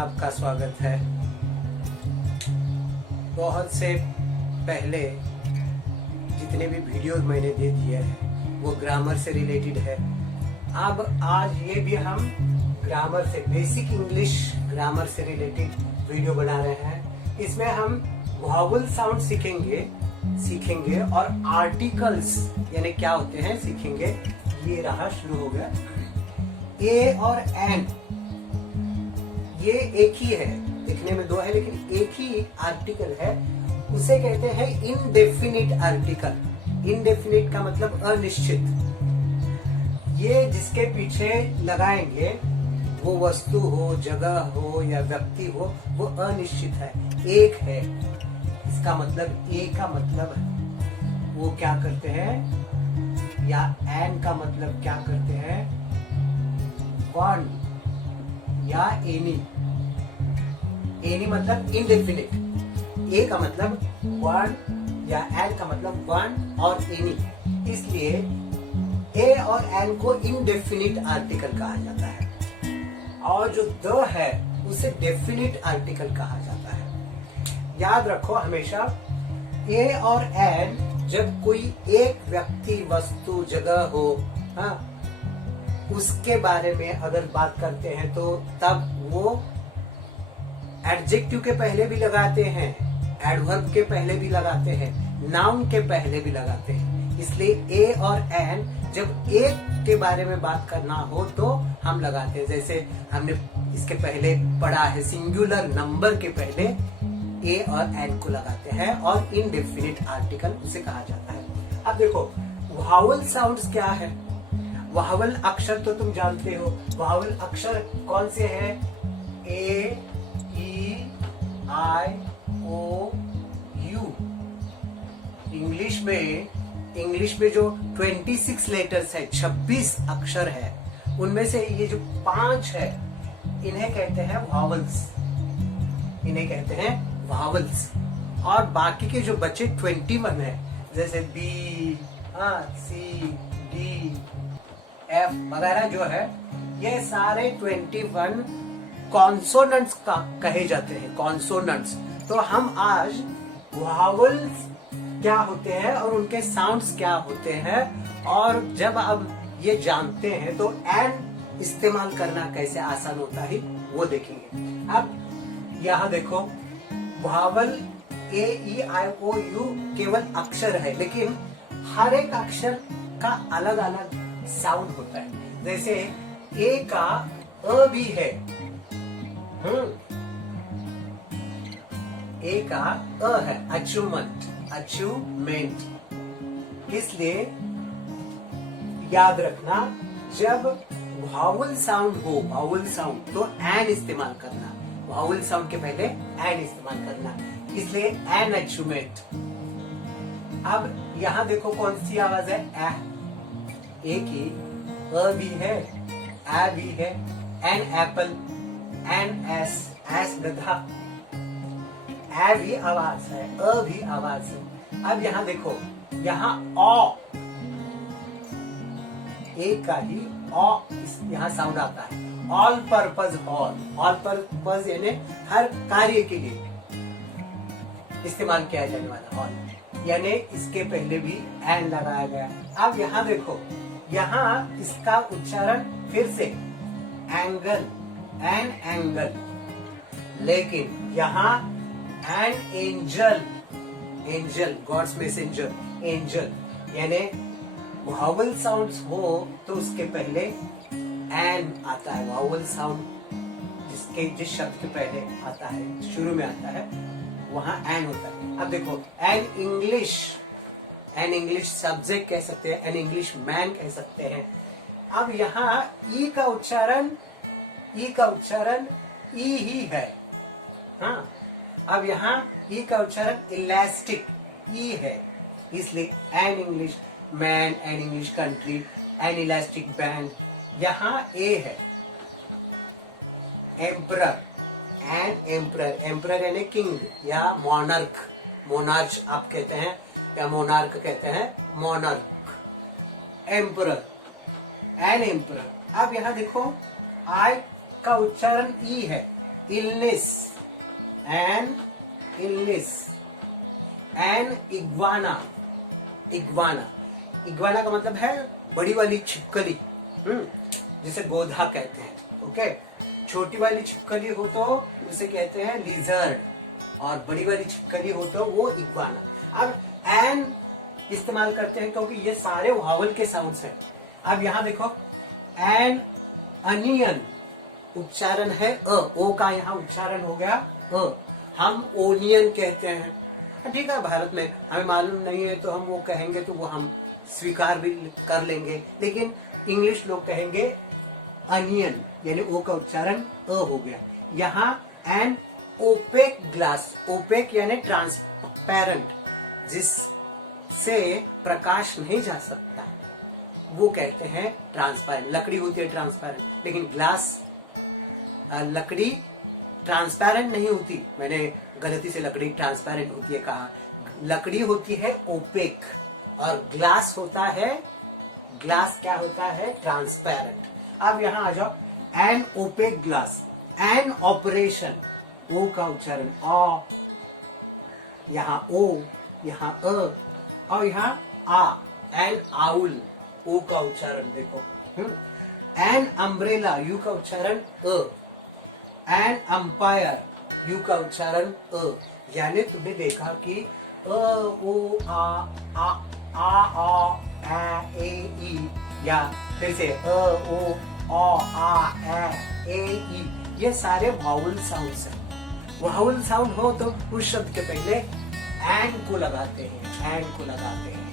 आपका स्वागत है। बहुत से पहले जितने भी वीडियो मैंने दे दिए हैं वो ग्रामर से रिलेटेड है। अब आज ये भी हम ग्रामर से, बेसिक इंग्लिश ग्रामर से रिलेटेड वीडियो बना रहे हैं। इसमें हम वॉवल साउंड सीखेंगे और आर्टिकल्स यानी क्या होते हैं सीखेंगे। ये रहा, शुरू हो गया। ए और एन ये एक ही है, दिखने में दो है लेकिन एक ही आर्टिकल है। उसे कहते हैं इनडेफिनिट आर्टिकल। इनडेफिनिट का मतलब अनिश्चित। ये जिसके पीछे लगाएंगे वो वस्तु हो, जगह हो या व्यक्ति हो, वो अनिश्चित है, एक है। इसका मतलब ए का मतलब वो क्या करते हैं, या एन का मतलब क्या करते हैं, वन या एनी। एनी मतलब इनडेफिनिट, ए का मतलब वन या एन का मतलब वन और एनी। इसलिए ए और एन को इनडेफिनिट आर्टिकल कहा जाता है और जो द है उसे डेफिनिट आर्टिकल कहा जाता है। याद रखो हमेशा, ए और एन जब कोई एक व्यक्ति, वस्तु, जगह हो, हाँ, उसके बारे में अगर बात करते हैं तो तब वो एडजेक्टिव के पहले भी लगाते हैं, एडवर्ब के पहले भी लगाते हैं, नाउन के पहले भी लगाते हैं। इसलिए ए और एन जब एक के बारे में बात करना हो तो हम लगाते हैं। जैसे हमने इसके पहले पढ़ा है, सिंगुलर नंबर के पहले ए और एन को लगाते हैं और इनडेफिनिट आर्टिकल उसे कहा जाता है। अब देखो वावल साउंड्स क्या है। वावल अक्षर तो तुम जानते हो। वावल अक्षर कौन से हैं? ए, ई, आई, ओ, यू। इंग्लिश में जो 26 लेटर्स है, 26 अक्षर है, उनमें से ये जो 5 है इन्हें कहते हैं वावल्स। इन्हें कहते हैं वावल्स। और बाकी के जो बचे 21 है, जैसे बी, सी, डी, एफ वगैरह जो है, ये सारे 21 कॉन्सोनेंट्स का कहे जाते हैं, कॉन्सोनेंट्स। तो हम आज वावल्स क्या होते हैं और उनके साउंड्स क्या होते हैं, और जब अब ये जानते हैं तो एन इस्तेमाल करना कैसे आसान होता है वो देखेंगे। अब यहाँ देखो, vowel A, E, I, O, you केवल अक्षर है, लेकिन हर एक अक्षर का अलग अलग साउंड होता है। जैसे ए का अ भी है, ए का अ है, अचीवमेंट। इसलिए याद रखना, जब वावल साउंड हो, वावल साउंड, तो एन इस्तेमाल करना। वावल साउंड के पहले एन इस्तेमाल करना, इसलिए एन अचीवमेंट। अब यहां देखो कौन सी आवाज है, ए की अ भी है, ए भी है, एन एप्पल, एन एस गधा, ए भी आवाज है, अ भी आवाज है। अब यहाँ देखो, यहाँ ऑ, ए का ही ऑ यहाँ साउंड आता है। All purpose hall, all purpose यानी हर कार्य के लिए इस्तेमाल किया जाने वाला हॉल, यानी इसके पहले भी एन लगाया गया। अब यहाँ देखो, यहाँ इसका उच्चारण फिर से एंगल, एन एंगल, लेकिन यहाँ an angel, angel god's messenger, angel. यानी वावल साउंड्स हो तो उसके पहले एन आता है। वावल साउंड जिस शब्द के पहले आता है, शुरू में आता है, वहां एन होता है। अब देखो, एन इंग्लिश सब्जेक्ट कह सकते हैं, एन इंग्लिश मैन कह सकते हैं। अब यहाँ ई का उच्चारण ई ही है, हाँ। अब यहाँ ई का उच्चारण इलास्टिक ई है, इसलिए an English man, an English country, N elastic band. यहाँ ए है, एम्परर, एन एम्परर, एम्परर यानी किंग या मोनार्क, मोनार्च आप कहते हैं या मोनार्क कहते हैं, मोनार्क, एम्परर, एन एम्परर। अब यहाँ देखो, आई का उच्चारण ई है, illness, an illness, an iguana, iguana, iguana का मतलब है बड़ी वाली छिपकली, जिसे गोधा कहते हैं। ओके, छोटी वाली छिपकली हो तो उसे कहते हैं लिजर्ड, और बड़ी वाली छिपकली हो तो वो इग्वाना। अब एन इस्तेमाल करते हैं क्योंकि ये सारे वावल के साउंड्स हैं। अब यहां देखो, एन अनियन उच्चारण है अ, ओ का यहाँ उच्चारण हो गया अ। हम ओनियन कहते हैं, ठीक है, भारत में हमें मालूम नहीं है तो हम वो कहेंगे तो वो हम स्वीकार भी कर लेंगे, लेकिन इंग्लिश लोग कहेंगे अनियन, यानी ओ का उच्चारण अ हो गया। यहाँ एन ओपेक ग्लास, ओपेक यानी ट्रांसपेरेंट, जिससे प्रकाश नहीं जा सकता, वो कहते हैं ट्रांसपेरेंट। लकड़ी होती है ट्रांसपेरेंट, लेकिन ग्लास, लकड़ी ट्रांसपेरेंट नहीं होती। मैंने गलती से लकड़ी ट्रांसपेरेंट होती है कहा, लकड़ी होती है ओपेक, और ग्लास होता है, ग्लास क्या होता है, ट्रांसपेरेंट। अब यहां आ जाओ, an opaque glass, an operation, ओ का उच्चारण अ, यहाँ ओ, यहाँ अ, और यहाँ आ, एन आउल, ओ का उच्चारण देखो। एन अम्ब्रेला, यू का उच्चारण अ, एन अंपायर, यू का उच्चारण अ। यानी तुमने देखा कि अ, ओ, आ, ए, ई, या फिर से अ, ओ, आ, ए, ई, ये सारे वाउल साउंड्स हैं। वाउल साउंड हो तो उस शब्द के पहले एन को लगाते हैं, एन को लगाते हैं।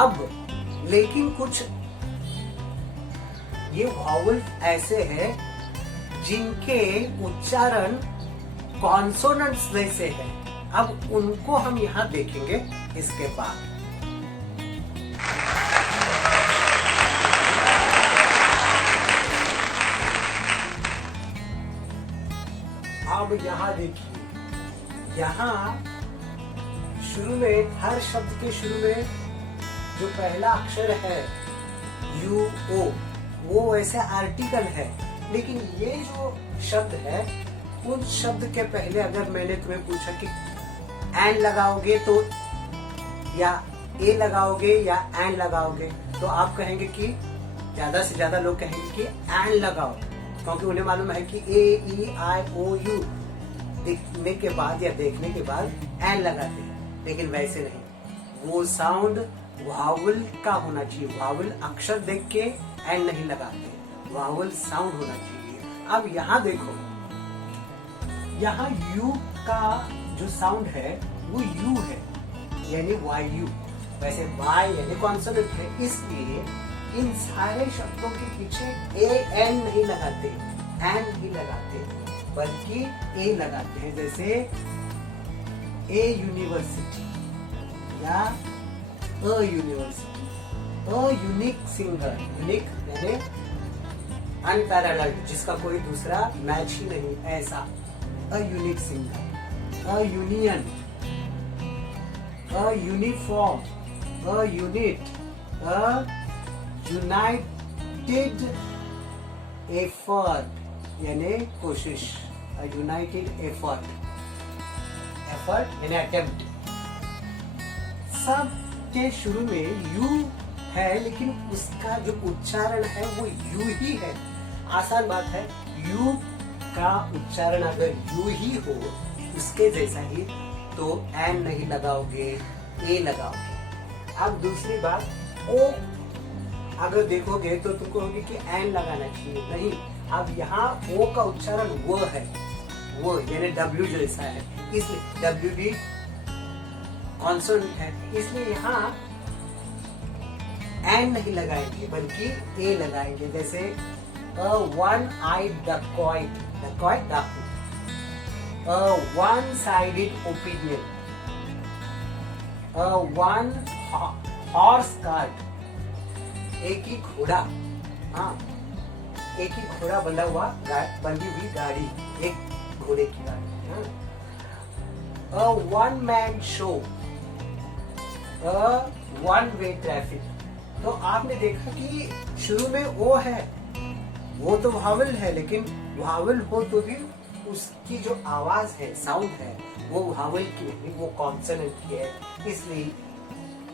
अब लेकिन कुछ ये वाउल ऐसे हैं जिनके उच्चारण कॉन्सोनेंट्स में से है। अब उनको हम यहां देखेंगे इसके बाद। अब यहां देखिए, यहां शुरू में, हर शब्द के शुरू में जो पहला अक्षर है यू ओ, वो वैसे आर्टिकल है, लेकिन ये जो शब्द है, उन शब्द के पहले अगर मैंने तुम्हें पूछा कि एन लगाओगे तो, या ए लगाओगे या एन लगाओगे, तो आप कहेंगे कि, ज्यादा से ज्यादा लोग कहेंगे कि एन लगाओ, क्योंकि उन्हें मालूम है कि ए, ई, आई, ओ, यू दिखने के बाद या देखने के बाद एन लगाते हैं, लेकिन वैसे नहीं, वो साउंड वावल का होना चाहिए। वावल अक्षर देख के एन नहीं लगाते, वावल साउंड होना चाहिए। अब यहाँ देखो, यहाँ यू का जो साउंड है वो यू है, यानी वायु। वैसे वाई यानी कॉन्सोनेंट है, इसलिए इन सारे शब्दों के पीछे ए एन नहीं लगाते, एन नहीं लगाते, बल्कि ए लगाते हैं। जैसे ए यूनिवर्सिटी या a university, a unique singer, unique यानी अनपैरेलल्ड, जिसका कोई दूसरा मैच ही नहीं, ऐसा a unique singer. A union, a uniform, a unit, a United effort यानी कोशिश, अ यूनाइटेड एफर्ट, एफर्ट यानी अटेम्प्ट। सब के शुरू में यू है, लेकिन उसका जो उच्चारण है वो यू ही है। आसान बात है, यू का उच्चारण अगर यू ही हो, उसके जैसा ही, तो एन नहीं लगाओगे, ए लगाओगे। अब दूसरी बात, ओ अगर देखोगे तो तुमको होगी कि एन लगाना चाहिए, नहीं। अब यहाँ ओ का उच्चारण वो है, वो यानी डब्ल्यू जैसा है, इसलिए डब्ल्यू भी कॉन्सोनेंट है, इसलिए यहाँ एन नहीं लगाएंगे बल्कि ए लगाएंगे। जैसे वन आइड डकॉइट, डकॉइट डाकू, one sided opinion, one horse cart, एक ही घोड़ा, हाँ, एक ही घोड़ा बंधा हुआ, बंधी हुई गाड़ी, एक घोड़े की गाड़ी, हाँ। One man show, one way traffic. तो आपने देखा कि शुरू में ओ है, वो तो वावल है, लेकिन वावल हो तो भी उसकी जो आवाज है, साउंड है, वो वावल की नहीं, वो कॉन्सोनेंट की है। इसलिए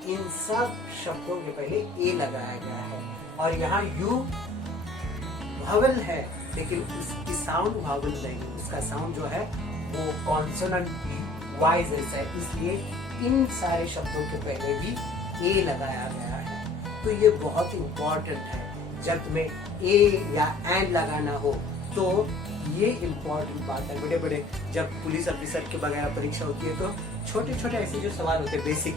इन सब शब्दों के पहले ए लगाया गया है। और यहाँ यू वावल है, लेकिन उसकी साउंड वावल नहीं, उसका साउंड जो है वो कॉन्सोनेंट वाई जैसा है। इसलिए इन सारे शब्दों के पहले भी ए लगाया गया है। तो ये बहुत इम्पोर्टेंट है। जब तुम्हें ए या एन लगाना हो तो ये इम्पोर्टेंट बात है। बड़े बड़े जब पुलिस ऑफिसर के वगैरह परीक्षा होती है तो छोटे छोटे ऐसे जो सवाल होते हैं बेसिक,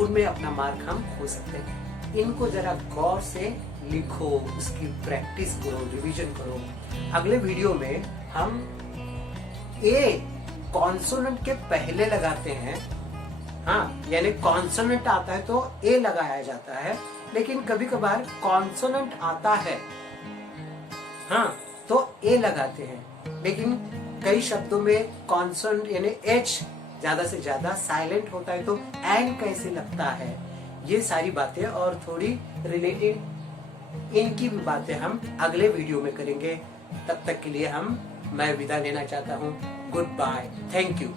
उनमें अपना मार्क हम खो सकते हैं। इनको जरा गौर से लिखो, उसकी प्रैक्टिस करो, रिवीजन करो। अगले वीडियो में हम ए कॉन्सोनेंट के पहले लगाते हैं। हाँ, यानी कॉन्सोनेंट आता है तो ए लगाया जाता है, लेकिन कभी कभार कॉन्सोनेंट आता है, हाँ, तो ए लगाते हैं। लेकिन कई शब्दों में कॉन्सोनेंट यानी एच ज्यादा से ज्यादा साइलेंट होता है, तो एन कैसे लगता है, ये सारी बातें और थोड़ी रिलेटेड इनकी भी बातें हम अगले वीडियो में करेंगे। तब तक के लिए मैं विदा लेना चाहता हूँ। Good bye, thank you.